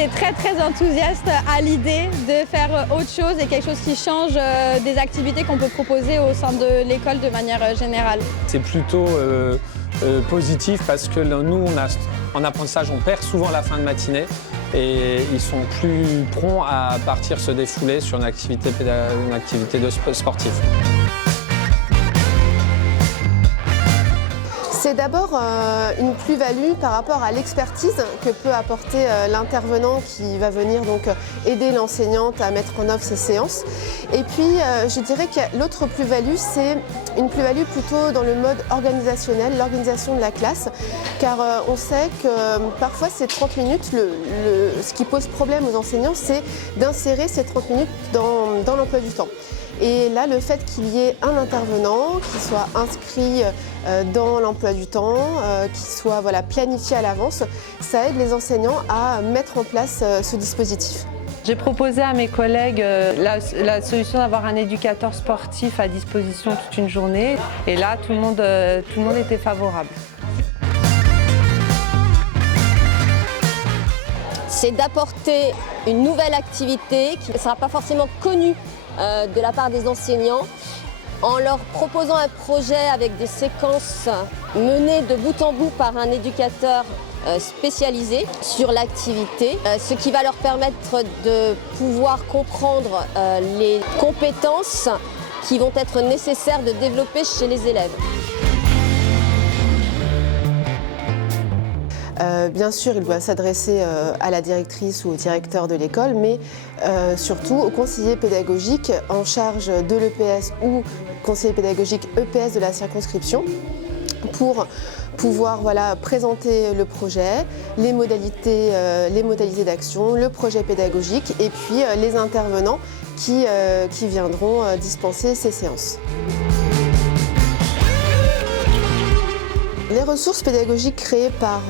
étaient très enthousiastes à l'idée de faire autre chose et quelque chose qui change des activités qu'on peut proposer au sein de l'école de manière générale. C'est plutôt positif parce que nous, en apprentissage, on perd souvent la fin de matinée et ils sont plus prompts à partir se défouler sur une activité sportive. C'est d'abord une plus-value par rapport à l'expertise que peut apporter l'intervenant qui va venir donc aider l'enseignante à mettre en œuvre ses séances. Et puis je dirais que l'autre plus-value, c'est une plus-value plutôt dans le mode organisationnel, l'organisation de la classe, car on sait que parfois ces 30 minutes, ce qui pose problème aux enseignants, c'est d'insérer ces 30 minutes dans l'emploi du temps. Et là, le fait qu'il y ait un intervenant qui soit inscrit dans l'emploi du temps, qui soit planifié à l'avance, ça aide les enseignants à mettre en place ce dispositif. J'ai proposé à mes collègues la solution d'avoir un éducateur sportif à disposition toute une journée. Et là, tout le monde était favorable. C'est d'apporter une nouvelle activité qui ne sera pas forcément connue de la part des enseignants, en leur proposant un projet avec des séquences menées de bout en bout par un éducateur spécialisé sur l'activité, ce qui va leur permettre de pouvoir comprendre les compétences qui vont être nécessaires de développer chez les élèves. Bien sûr, il doit s'adresser à la directrice ou au directeur de l'école, mais surtout au conseiller pédagogique en charge de l'EPS ou conseiller pédagogique EPS de la circonscription pour pouvoir présenter le projet, les modalités d'action, le projet pédagogique et puis les intervenants qui viendront dispenser ces séances. Les ressources pédagogiques créées par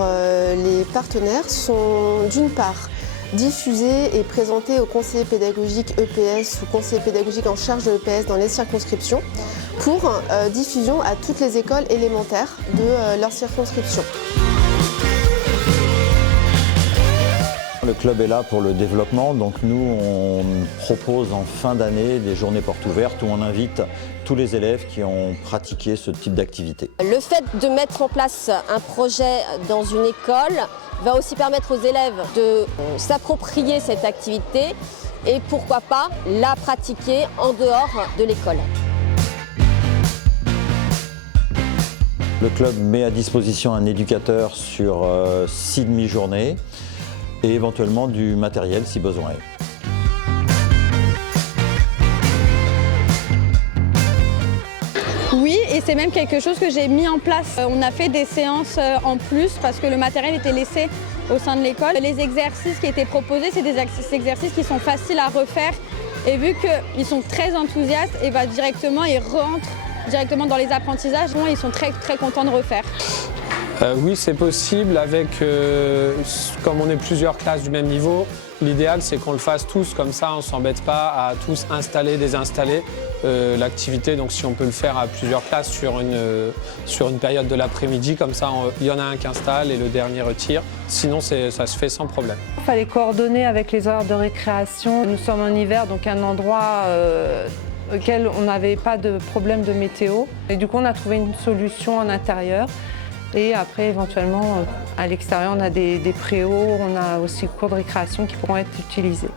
les partenaires sont d'une part diffusées et présentées aux conseillers pédagogiques EPS ou conseillers pédagogiques en charge de l'EPS dans les circonscriptions pour diffusion à toutes les écoles élémentaires de leur circonscription. Le club est là pour le développement, donc nous on propose en fin d'année des journées portes ouvertes où on invite tous les élèves qui ont pratiqué ce type d'activité. Le fait de mettre en place un projet dans une école va aussi permettre aux élèves de s'approprier cette activité et pourquoi pas la pratiquer en dehors de l'école. Le club met à disposition un éducateur sur 6 demi-journées et éventuellement du matériel si besoin est. Oui, et c'est même quelque chose que j'ai mis en place. On a fait des séances en plus parce que le matériel était laissé au sein de l'école. Les exercices qui étaient proposés, c'est des exercices qui sont faciles à refaire. Et vu qu'ils sont très enthousiastes, et ils rentrent directement dans les apprentissages. Ils sont très contents de refaire. Oui, c'est possible avec, comme on est plusieurs classes du même niveau, l'idéal c'est qu'on le fasse tous, comme ça on ne s'embête pas à tous installer, désinstaller l'activité. Donc si on peut le faire à plusieurs classes sur une période de l'après-midi, comme ça il y en a un qui installe et le dernier retire. Sinon ça se fait sans problème. Il fallait coordonner avec les horaires de récréation. Nous sommes en hiver, donc un endroit auquel on n'avait pas de problème de météo. Et du coup on a trouvé une solution en intérieur. Et après, éventuellement, à l'extérieur, on a des préaux, on a aussi cours de récréation qui pourront être utilisés.